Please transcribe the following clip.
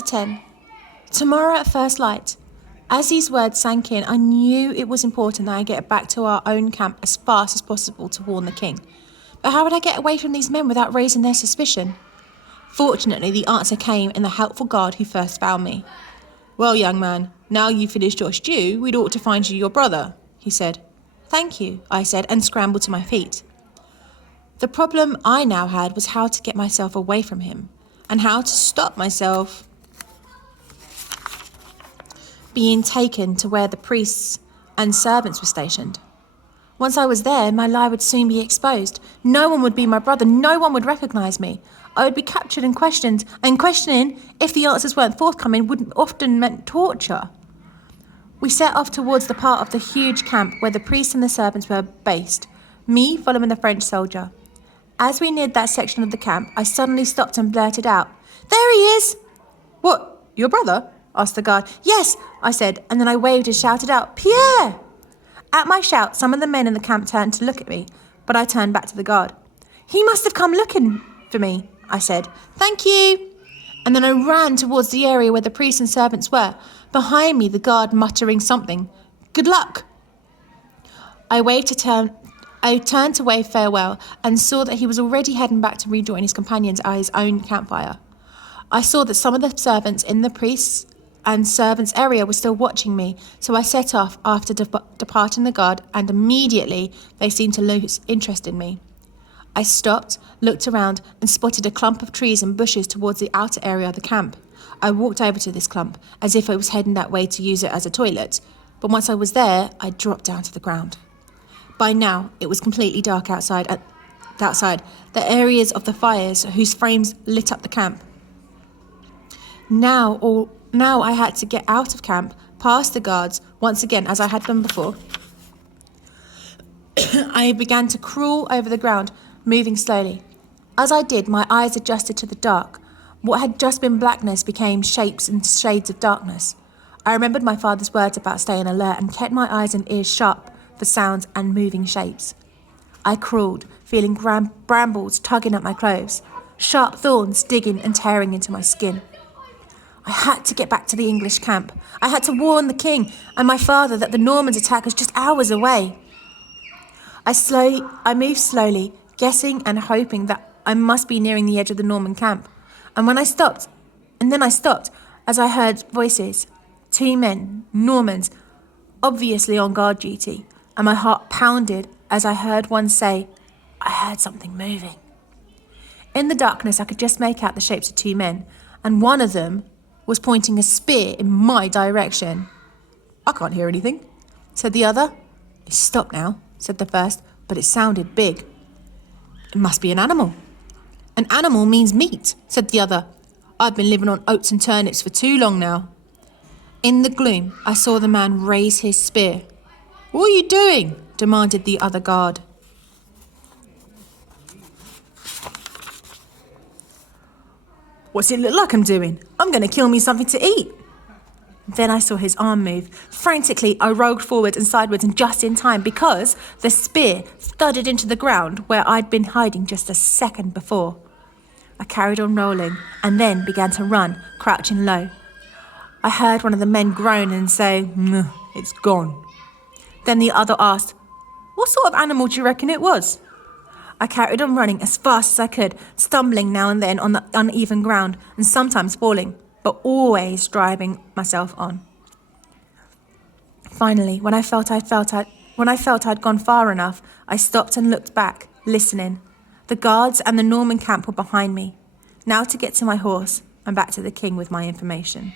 Chapter 10. Tomorrow at first light. As these words sank in, I knew it was important that I get back to our own camp as fast as possible to warn the king. But how would I get away from these men without raising their suspicion? Fortunately, the answer came in the helpful guard who first found me. "Well, young man, now you've finished your stew, we'd ought to find you your brother," he said. "Thank you," I said, and scrambled to my feet. The problem I now had was how to get myself away from him, and how to stop myself being taken to where the priests and servants were stationed. Once I was there, my lie would soon be exposed. No one would be my brother, no one would recognise me. I would be captured and questioned, and questioning, if the answers weren't forthcoming, would often meant torture. We set off towards the part of the huge camp where the priests and the servants were based, me following the French soldier. As we neared that section of the camp, I suddenly stopped and blurted out, "There he is!" "What, your brother?" asked the guard. "Yes," I said, and then I waved and shouted out, "Pierre!" At my shout, some of the men in the camp turned to look at me, but I turned back to the guard. "He must have come looking for me," I said. "Thank you." And then I ran towards the area where the priests and servants were, behind me the guard muttering something. "Good luck." I turned to wave farewell and saw that he was already heading back to rejoin his companions at his own campfire. I saw that some of the servants in the priests and servants area were still watching me, so I set off after departing the guard, and immediately they seemed to lose interest in me. I stopped, looked around, and spotted a clump of trees and bushes towards the outer area of the camp. I walked over to this clump, as if I was heading that way to use it as a toilet, but once I was there, I dropped down to the ground. By now, it was completely dark outside, the areas of the fires whose flames lit up the camp. Now I had to get out of camp, past the guards, once again, as I had done before. I began to crawl over the ground, moving slowly. As I did, my eyes adjusted to the dark. What had just been blackness became shapes and shades of darkness. I remembered my father's words about staying alert and kept my eyes and ears sharp for sounds and moving shapes. I crawled, feeling brambles tugging at my clothes, sharp thorns digging and tearing into my skin. I had to get back to the English camp. I had to warn the king and my father that the Normans' attack was just hours away. I moved slowly, guessing and hoping that I must be nearing the edge of the Norman camp. And then I stopped, as I heard voices. 2 men, Normans, obviously on guard duty, and my heart pounded as I heard one say, "I heard something moving." In the darkness, I could just make out the shapes of 2 men, and one of them was pointing a spear in my direction. "I can't hear anything," said the other. "It's stopped now," said the first, but it sounded big. "It must be an animal." "An animal means meat," said the other. "I've been living on oats and turnips for too long now." In the gloom, I saw the man raise his spear. "What are you doing?" demanded the other guard. "What's it look like I'm doing? I'm going to kill me something to eat." Then I saw his arm move. Frantically, I rolled forward and sideways, and just in time, because the spear thudded into the ground where I'd been hiding just a second before. I carried on rolling and then began to run, crouching low. I heard one of the men groan and say, "It's gone." Then the other asked, "What sort of animal do you reckon it was?" I carried on running as fast as I could, stumbling now and then on the uneven ground and sometimes falling, but always driving myself on. Finally, when I felt I'd gone far enough, I stopped and looked back, listening. The guards and the Norman camp were behind me. Now to get to my horse and back to the king with my information.